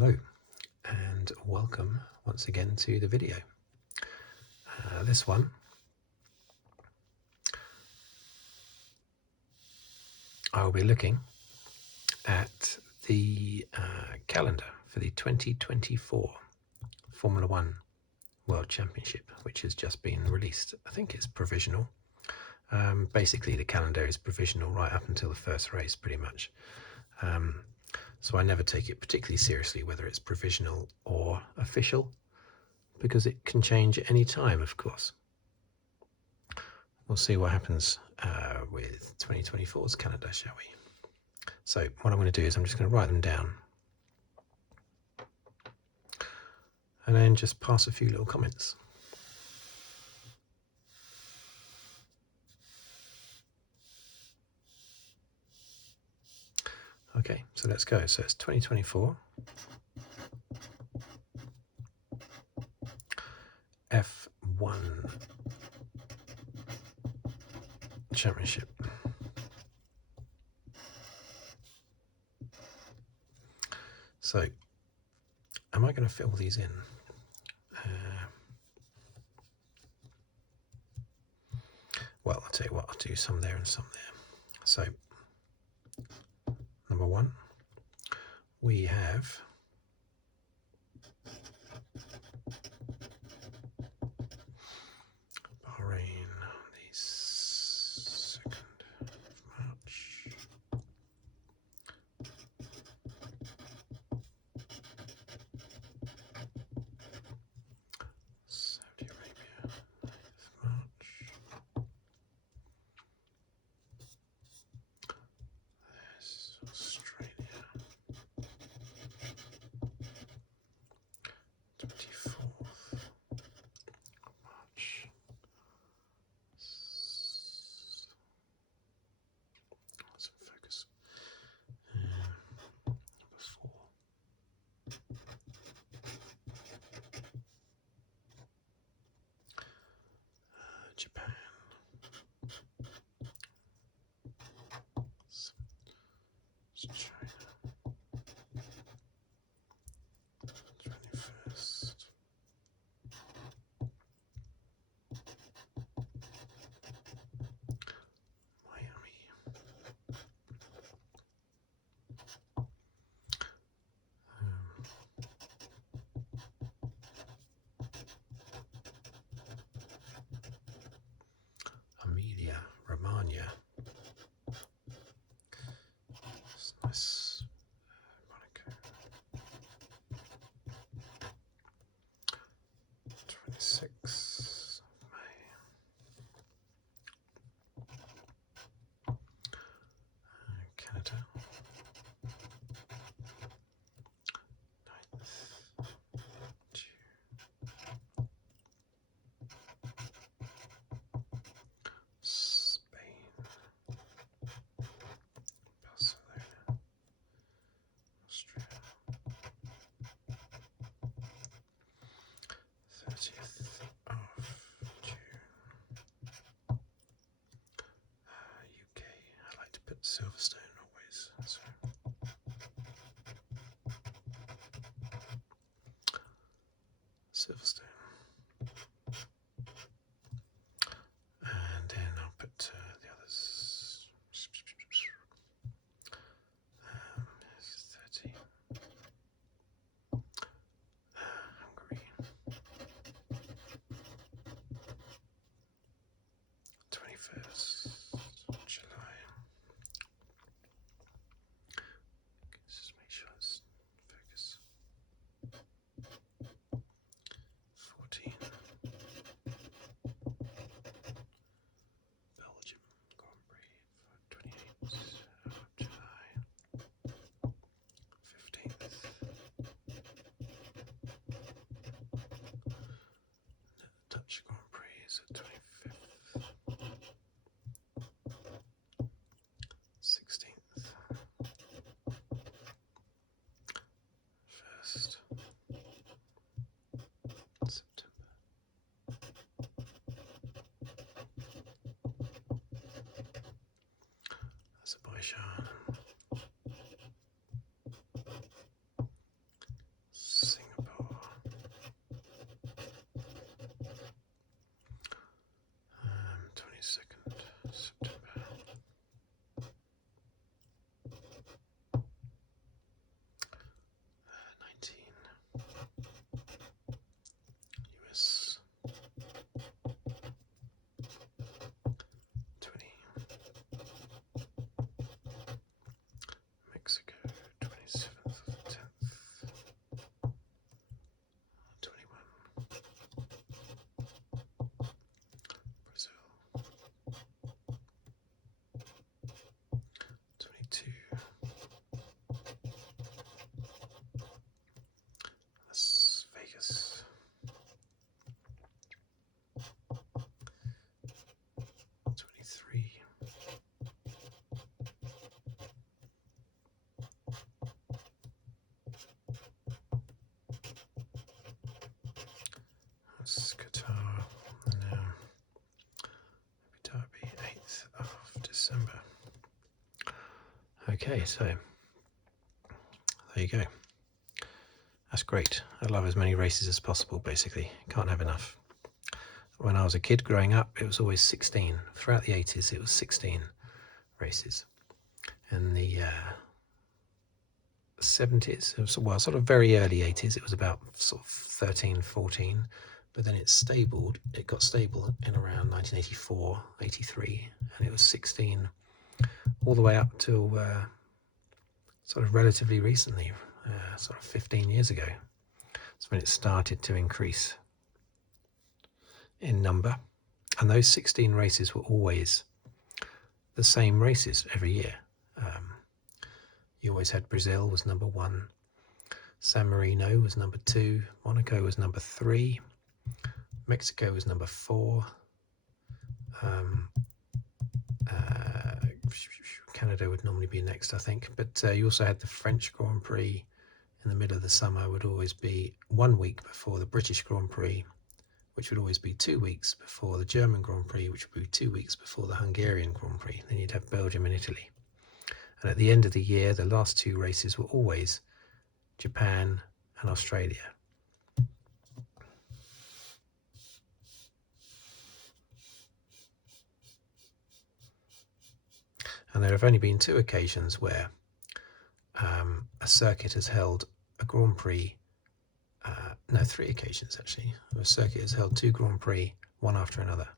Hello and welcome once again to the video. This one I will be looking at the calendar for the 2024 Formula One World Championship, which has just been released. I think it's provisional. Basically the calendar is provisional right up until the first race pretty much. So I never take it particularly seriously whether it's provisional or official, because it can change at any time, of course. We'll see what happens with 2024's calendar, shall we? So what I'm going to do is I'm just going to write them down and then just pass a few little comments. Okay, so let's go. So it's 2024 F1 Championship. So am I going to fill these in? Well, I'll tell you what, I'll do some there and some there. So number one, we have Bahrain, the 2nd of March. Saudi Arabia, 9th of March. There's Australia, 24th of March. Some focus. Number 4. Japan. China. 21st. Miami. Emilia Romagna. It's nice. Monaco. 26th of May. Canada. 9th June. Spain. Barcelona. Austria. 30th of June. UK. I like to put Silverstone always. So. Silverstone. And then I'll put the others. 30. Hungary. 21st July. Just make sure it's focus. 14. Belgium Grand Prix for 28th of July. 15th. Dutch Grand Prix is at 25th. 16th. 1st September. Azerbaijan. Okay, so there you go. That's great. I love as many races as possible, basically. Can't have enough. When I was a kid growing up, it was always 16. Throughout the 80s, it was 16 races. And the 70s, well, sort of very early 80s, it was about sort of 13, 14. But then it got stable in around 1984, 83, and it was 16 all the way up till sort of relatively recently, sort of 15 years ago. That's when it started to increase in number. And those 16 races were always the same races every year. You always had Brazil was number 1, San Marino was number 2, Monaco was number 3, Mexico was number 4, Canada would normally be next, I think. But you also had the French Grand Prix in the middle of the summer, would always be 1 week before the British Grand Prix, which would always be 2 weeks before the German Grand Prix, which would be 2 weeks before the Hungarian Grand Prix. Then you'd have Belgium and Italy. And at the end of the year, the last 2 races were always Japan and Australia. And there have only been 2 occasions where a circuit has held a Grand Prix, 3 occasions actually. A circuit has held 2 Grand Prix, one after another.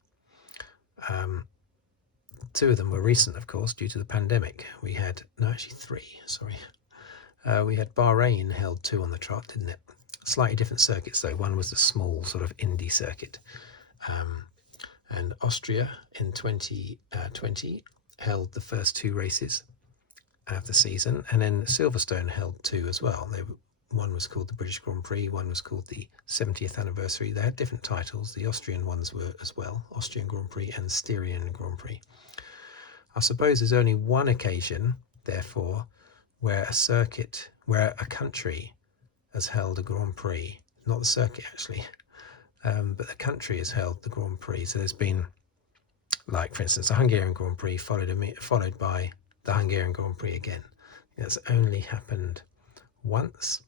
2 of them were recent, of course, due to the pandemic. We had, 3, sorry. We had Bahrain held 2 on the trot, didn't it? Slightly different circuits though. One was the small sort of Indy circuit. And Austria in 2020 held the first 2 races of the season, and then Silverstone held 2 as well. One was called the British Grand Prix, one was called the 70th anniversary. They had different titles. The Austrian ones were as well, Austrian Grand Prix and Styrian Grand Prix. I suppose there's only one occasion, therefore, where a country has held a Grand Prix, not the circuit actually, but the country has held the Grand Prix. So there's been, like for instance, the Hungarian Grand Prix followed by the Hungarian Grand Prix again. That's only happened once,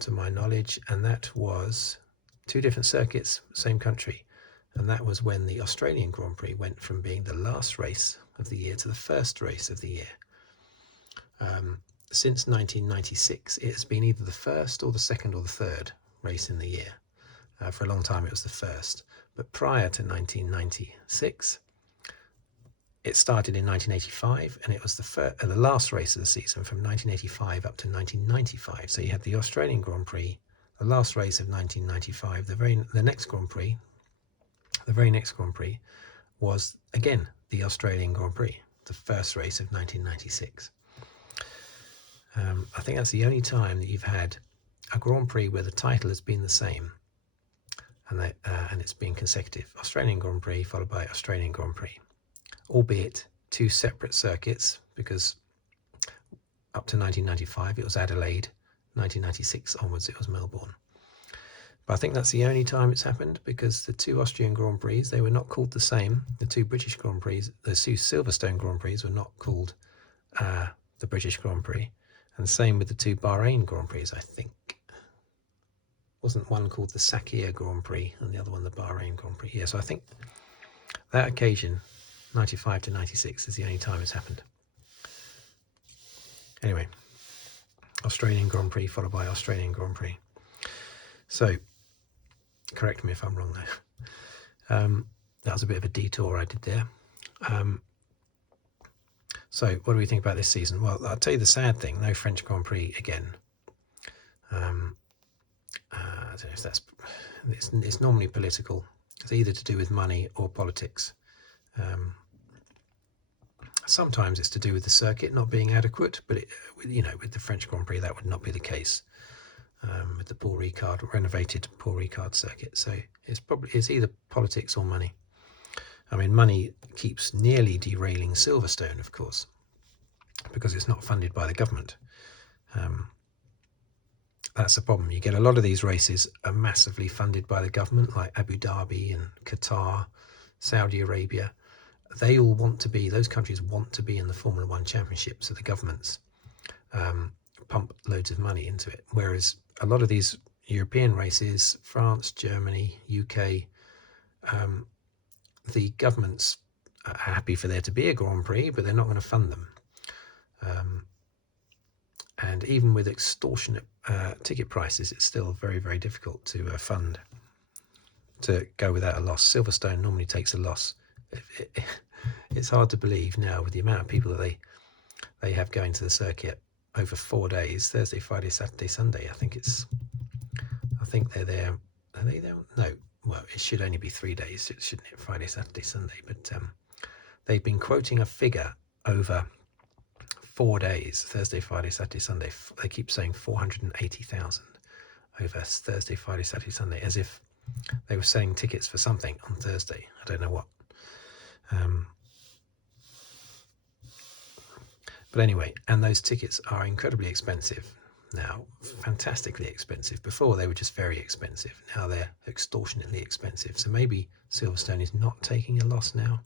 to my knowledge, and that was 2 different circuits, same country. And that was when the Australian Grand Prix went from being the last race of the year to the first race of the year. Since 1996, it has been either the first or the second or the third race in the year. For a long time, it was the first. But prior to 1996, it started in 1985, and it was the last race of the season from 1985 up to 1995. So you had the Australian Grand Prix, the last race of 1995. The very next Grand Prix was again the Australian Grand Prix, the first race of 1996. I think that's the only time that you've had a Grand Prix where the title has been the same, and it's been consecutive. Australian Grand Prix followed by Australian Grand Prix, albeit 2 separate circuits, because up to 1995 it was Adelaide, 1996 onwards it was Melbourne. But I think that's the only time it's happened, because the 2 Austrian Grand Prix, they were not called the same. The 2 British Grand Prix, the 2 Silverstone Grand Prix were not called the British Grand Prix. And the same with the 2 Bahrain Grand Prix, I think. Wasn't one called the Sakhir Grand Prix and the other one the Bahrain Grand Prix? Yeah, so I think that occasion, 95 to 96, is the only time it's happened. Anyway, Australian Grand Prix followed by Australian Grand Prix. So, correct me if I'm wrong there. That was a bit of a detour I did there. So what do we think about this season? Well, I'll tell you the sad thing, no French Grand Prix again. I don't know if that's, it's normally political. It's either to do with money or politics. Sometimes it's to do with the circuit not being adequate, but with the French Grand Prix that would not be the case. With the Paul Ricard, renovated Paul Ricard circuit. So it's either politics or money. I mean, money keeps nearly derailing Silverstone, of course, because it's not funded by the government. That's the problem. You get a lot of these races are massively funded by the government, like Abu Dhabi and Qatar, Saudi Arabia, they all want to be, those countries want to be in the Formula One Championship, so the governments pump loads of money into it. Whereas a lot of these European races, France, Germany, UK, the governments are happy for there to be a Grand Prix, but they're not going to fund them. And even with extortionate ticket prices, it's still very, very difficult to fund, to go without a loss. Silverstone normally takes a loss. It's hard to believe now with the amount of people that they have going to the circuit over 4 days, Thursday, Friday, Saturday, Sunday. I think they're there. Are they there? No. Well, it should only be 3 days, shouldn't it? Friday, Saturday, Sunday. But they've been quoting a figure over 4 days, Thursday, Friday, Saturday, Sunday. They keep saying 480,000 over Thursday, Friday, Saturday, Sunday, as if they were selling tickets for something on Thursday. I don't know what. But anyway, and those tickets are incredibly expensive now, fantastically expensive. Before they were just very expensive. Now they're extortionately expensive. So maybe Silverstone is not taking a loss now.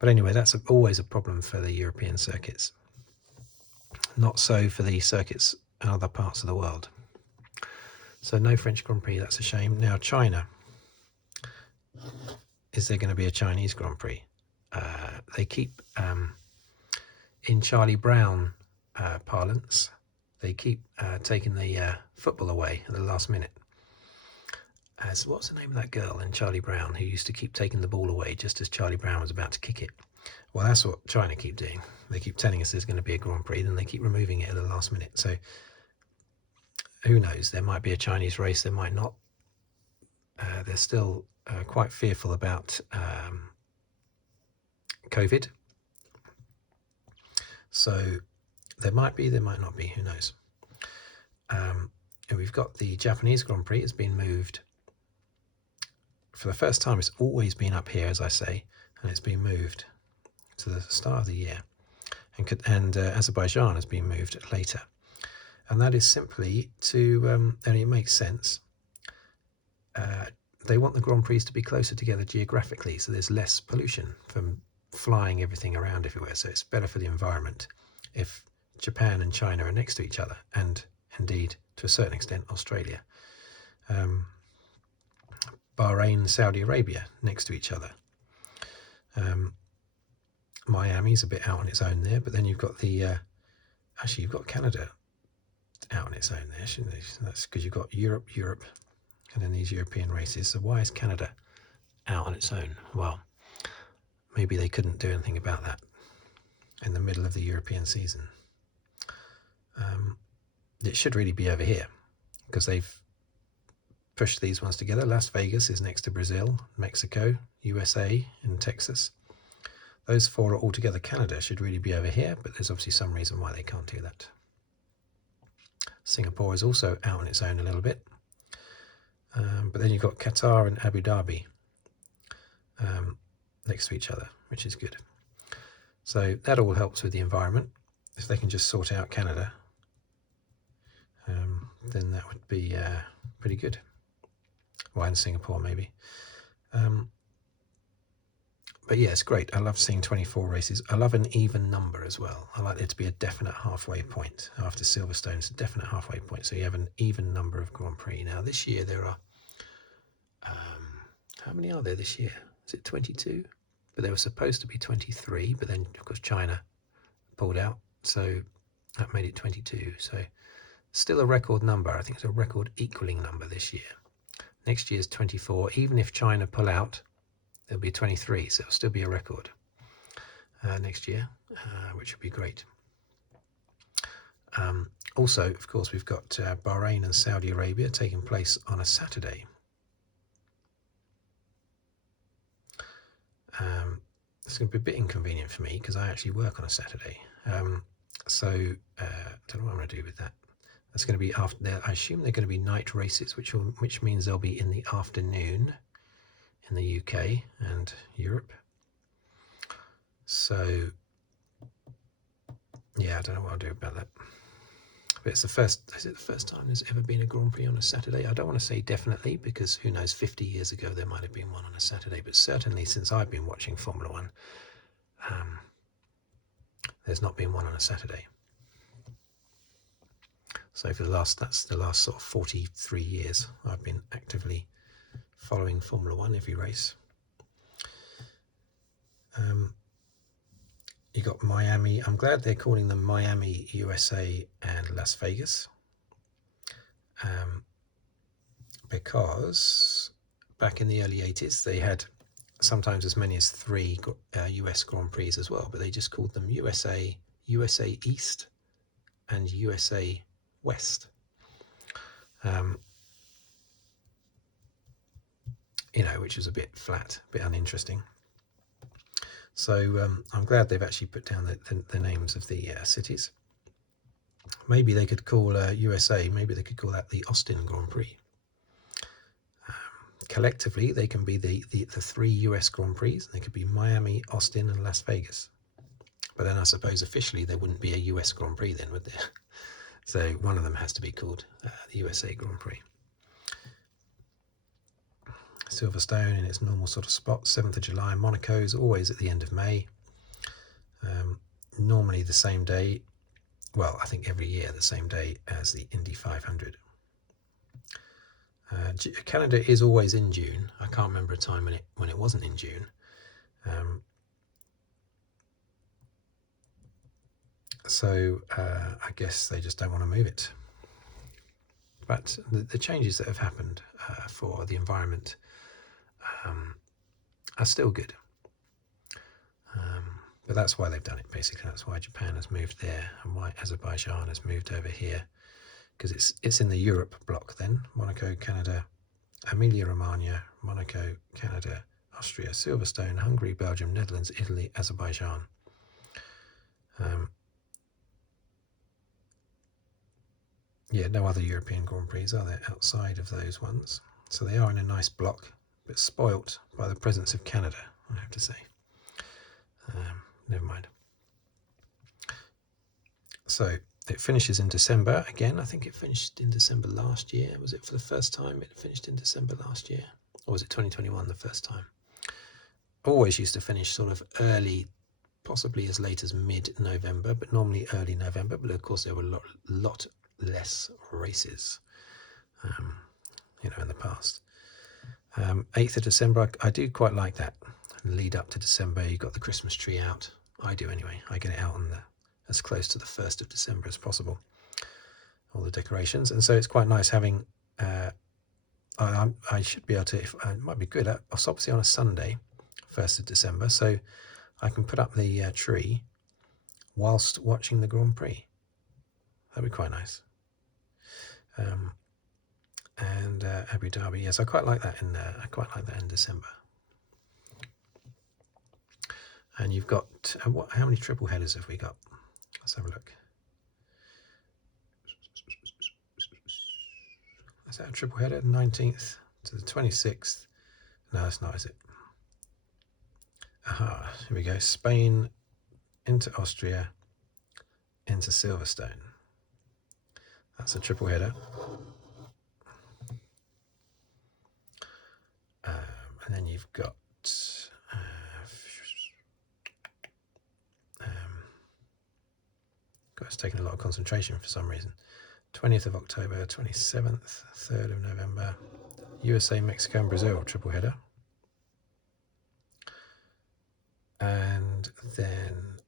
But anyway, that's always a problem for the European circuits. Not so for the circuits in other parts of the world. So no French Grand Prix, that's a shame. Now China. Is there going to be a Chinese Grand Prix? They keep, in Charlie Brown parlance, they keep taking the football away at the last minute. What's the name of that girl in Charlie Brown who used to keep taking the ball away just as Charlie Brown was about to kick it? Well, that's what China keep doing. They keep telling us there's going to be a Grand Prix, then they keep removing it at the last minute. So who knows? There might be a Chinese race, there might not. They're still quite fearful about COVID. So there might be, there might not be, who knows. And we've got the Japanese Grand Prix. It's been moved. For the first time, it's always been up here, as I say, and it's been moved to the start of the year. And Azerbaijan has been moved later. And that is simply to, and it makes sense, they want the Grand Prix to be closer together geographically, so there's less pollution from flying everything around everywhere. So it's better for the environment if Japan and China are next to each other, and indeed, to a certain extent, Australia. Bahrain, Saudi Arabia next to each other. Miami's a bit out on its own there, but then you've got actually you've got Canada out on its own there, shouldn't you? That's because you've got Europe, and then these European races. So why is Canada out on its own? Well, maybe they couldn't do anything about that in the middle of the European season. It should really be over here because they've pushed these ones together. Las Vegas is next to Brazil, Mexico, USA, and Texas. Those four are all together. Canada should really be over here, but there's obviously some reason why they can't do that. Singapore is also out on its own a little bit. But then you've got Qatar and Abu Dhabi next to each other, which is good. So that all helps with the environment. If they can just sort out Canada, then that would be pretty good. Well, and Singapore maybe. But yeah, it's great. I love seeing 24 races. I love an even number as well. I like there to be a definite halfway point. After Silverstone, it's a definite halfway point. So you have an even number of Grand Prix. Now, this year there are, how many are there this year? Is it 22? But there were supposed to be 23, but then, of course, China pulled out. So that made it 22. So still a record number. I think it's a record equaling number this year. Next year's 24. Even if China pull out, there'll be 23, so it'll still be a record next year, which would be great. Also, of course, we've got Bahrain and Saudi Arabia taking place on a Saturday. It's going to be a bit inconvenient for me because I actually work on a Saturday. So I don't know what I'm going to do with that. That's going to be after there. I assume they're going to be night races, which means they'll be in the afternoon in the UK and Europe. So yeah, I don't know what I'll do about that. But it's the first. Is it the first time there's ever been a Grand Prix on a Saturday? I don't want to say definitely, because who knows? 50 years ago there might have been one on a Saturday, but certainly since I've been watching Formula One, there's not been one on a Saturday. So for that's the last sort of 43 years I've been actively following Formula One, every race. You got Miami. I'm glad they're calling them Miami, USA, and Las Vegas, because back in the early 80s they had sometimes as many as 3 US Grand Prix as well, but they just called them USA, USA East, and USA West. Which was a bit flat, a bit uninteresting. So I'm glad they've actually put down the names of the cities. Maybe they could call USA, maybe they could call that the Austin Grand Prix. Collectively, they can be the 3 US Grand Prix. They could be Miami, Austin, and Las Vegas. But then I suppose officially there wouldn't be a US Grand Prix then, would there? So one of them has to be called the USA Grand Prix. Silverstone in its normal sort of spot, 7th of July. Monaco is always at the end of May. Normally the same day, well, I think every year the same day as the Indy 500. Canada is always in June. I can't remember a time when it wasn't in June. So I guess they just don't want to move it. But the changes that have happened for the environment are still good. But that's why they've done it, basically. That's why Japan has moved there and why Azerbaijan has moved over here, because it's in the Europe bloc then. Monaco, Canada, Emilia-Romagna, Monaco, Canada, Austria, Silverstone, Hungary, Belgium, Netherlands, Italy, Azerbaijan. Yeah, no other European Grand Prix are there outside of those ones. So they are in a nice block, but spoilt by the presence of Canada, I have to say. Never mind. So it finishes in December again. I think it finished in December last year. Was it for the first time it finished in December last year? Or was it 2021 the first time? Always used to finish sort of early, possibly as late as mid-November, but normally early November. But of course there were a lot less races, in the past. 8th of December, I do quite like that. Lead up to December, you've got the Christmas tree out. I do anyway. I get it out on as close to the 1st of December as possible. All the decorations. And so it's quite nice having, I should be able to, it might be good, it's obviously on a Sunday, 1st of December, so I can put up the tree whilst watching the Grand Prix. That'd be quite nice. And Abu Dhabi, yes, I quite like that in December. And you've got how many triple headers have we got? Let's have a look. Is that a triple header? 19th to the 26th. No, that's not, is it? Aha, here we go. Spain into Austria into Silverstone. That's a triple header. And then you've got it's taking a lot of concentration for some reason. 20th of October, 27th, 3rd of November, USA, Mexico, and Brazil triple header. And then,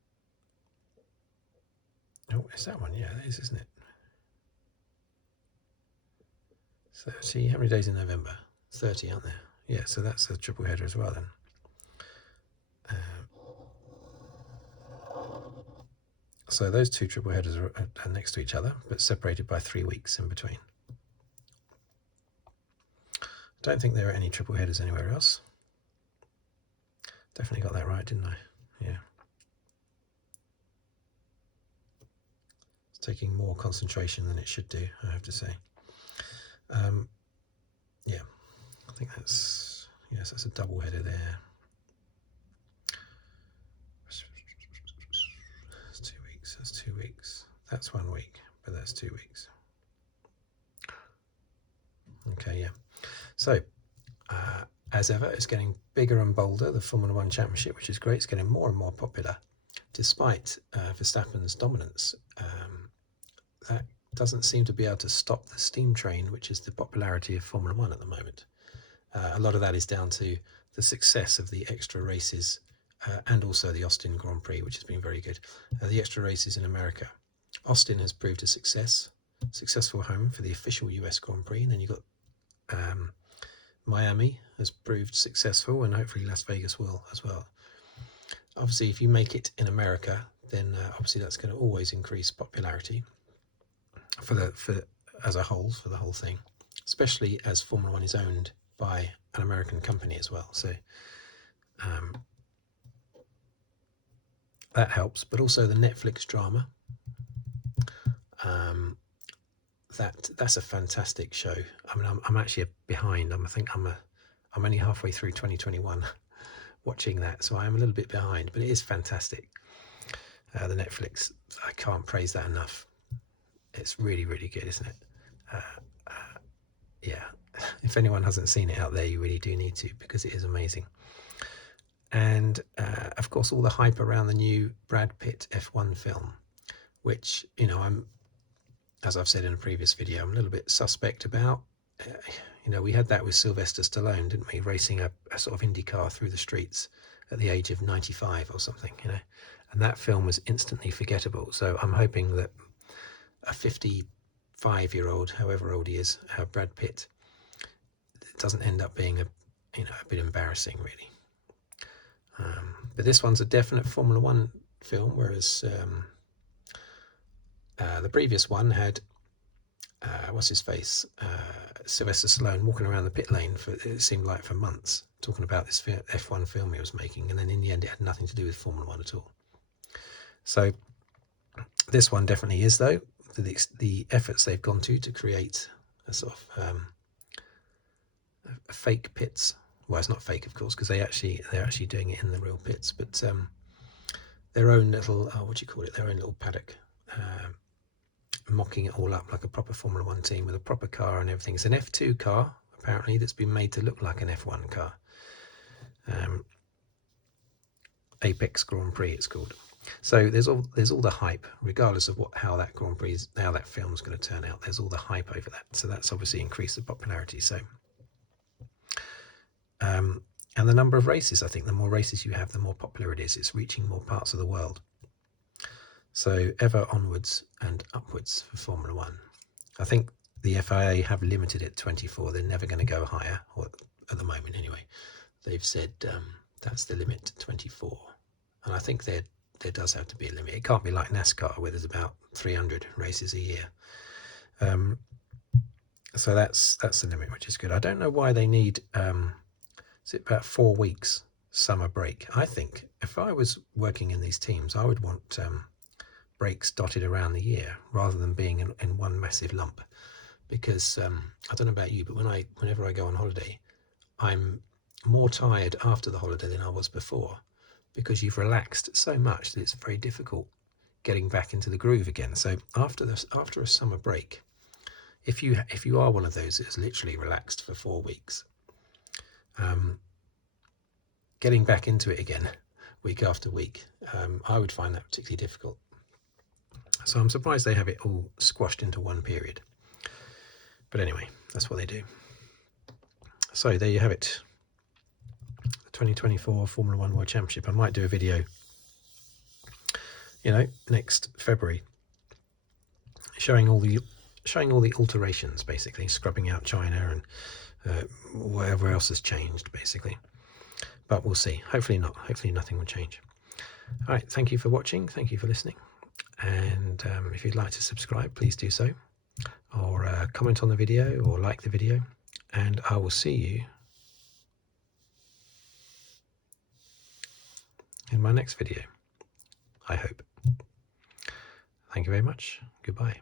oh, is that one? Yeah, that is, isn't it? So, see, how many days in November? 30, aren't there? Yeah, so that's a triple header as well then. So those 2 triple headers are next to each other, but separated by 3 weeks in between. I don't think there are any triple headers anywhere else. Definitely got that right, didn't I? Yeah. It's taking more concentration than it should do, I have to say. Yeah, I think that's a double header there. That's 2 weeks. That's 1 week. but that's 2 weeks. Okay, yeah. So, as ever, it's getting bigger and bolder, the Formula One Championship, which is great. It's getting more and more popular, despite Verstappen's dominance. That doesn't seem to be able to stop the steam train, which is the popularity of Formula One at the moment. A lot of that is down to the success of the extra races and also the Austin Grand Prix, which has been very good. The extra races in America. Austin has proved a successful home for the official US Grand Prix, and then you've got Miami has proved successful, and hopefully Las Vegas will as well. Obviously, if you make it in America, then obviously that's going to always increase popularity as a whole, for the whole thing, especially as Formula One is owned by an American company as well. So that helps, but also the Netflix drama. That's a fantastic show. I mean, I'm actually behind. I think I'm only halfway through 2021 watching that, so I am a little bit behind, but it is fantastic. The Netflix, I can't praise that enough. It's really, really good, isn't it? Yeah, if anyone hasn't seen it out there, you really do need to, because it is amazing. And of course, all the hype around the new Brad Pitt F1 film, which, as I've said in a previous video, I'm a little bit suspect about. We had that with Sylvester Stallone, didn't we? Racing a sort of Indy car through the streets at the age of 95 or something, And that film was instantly forgettable. So I'm hoping that a 55-year-old, however old he is, Brad Pitt, doesn't end up being a bit embarrassing, really. But this one's a definite Formula One film, whereas the previous one had what's his face, Sylvester Stallone walking around the pit lane it seemed like for months, talking about this F1 film he was making, and then in the end it had nothing to do with Formula One at all. So this one definitely is, though. The efforts they've gone to create a sort of a fake pits. Well, it's not fake, of course, because they're actually doing it in the real pits, but their own little their own little paddock, mocking it all up like a proper Formula One team with a proper car and everything. It's an F2 car, apparently, that's been made to look like an F1 car. Apex Grand Prix, it's called. So there's all the hype, regardless of how that Grand Prix, how that film's going to turn out. There's all the hype over that. So that's obviously increased the popularity. So, and the number of races. I think the more races you have, the more popular it is. It's reaching more parts of the world. So ever onwards and upwards for Formula One. I think the FIA have limited it 24. They're never going to go higher, or at the moment anyway. They've said that's the limit, 24. And I think there does have to be a limit. It can't be like NASCAR, where there's about 300 races a year. So that's the limit, which is good. I don't know why they need, is it about 4 weeks summer break? I think if I was working in these teams, I would want breaks dotted around the year rather than being in one massive lump. Because I don't know about you, but whenever I go on holiday, I'm more tired after the holiday than I was before, because you've relaxed so much that it's very difficult getting back into the groove again. So after a summer break, if you are one of those that's literally relaxed for 4 weeks, getting back into it again week after week, I would find that particularly difficult. So I'm surprised they have it all squashed into one period. But anyway, that's what they do. So there you have it. The 2024 Formula One World Championship. I might do a video, next February, showing all the alterations, basically, scrubbing out China and whatever else has changed, basically. But we'll see. Hopefully not. Hopefully nothing will change. All right. Thank you for watching. Thank you for listening. And if you'd like to subscribe, please do so, or comment on the video, or like the video, and I will see you in my next video, I hope. Thank you very much. Goodbye.